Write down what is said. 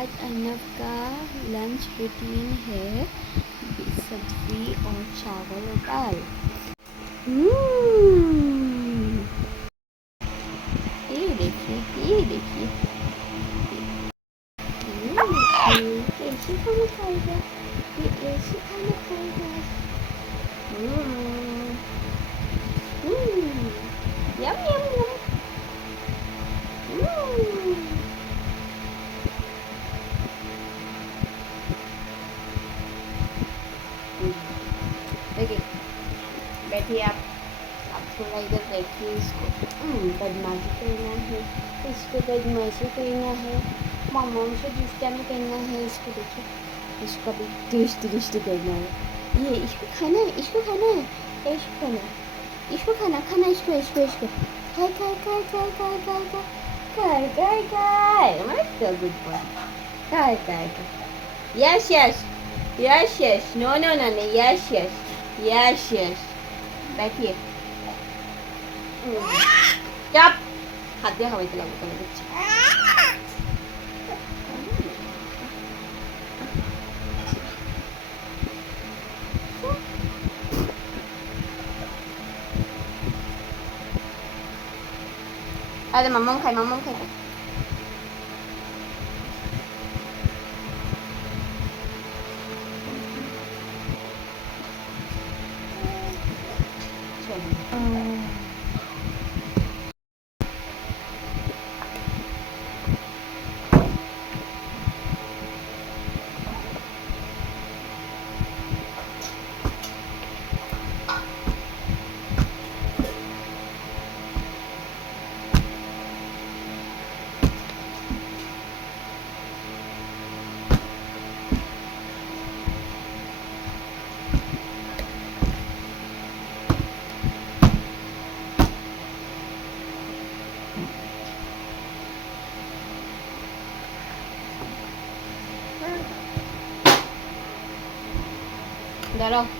आज अर्नव का lunch routine है सब्जी और चावल और दाल। ये देखिए ऐसे खाना खाएगा, ये ऐसे खाना खाएगा। यम यम यम। देखिए, बैठिए आप थोड़ा इधर बैठिए। इसको बदमाशी करना है, इसको बदमाशी करना है, मामा से दुष्टामी करना है। इसको देखिए, इसको भी दुष्ट करना है। ये इसको खाना है, इसको खाना है, इसको खाना है, इसको खाना इसको इसको इसको खाए मस्त गुड बॉय। खाए yes yes yes yes no no no no yes yes yes yes. बैठिए चुप, हाथ দিয়ে খাওয়াইতে লাগবে তোমার দেখছি। আরে মাম্মাম খাই দাঁড়াও।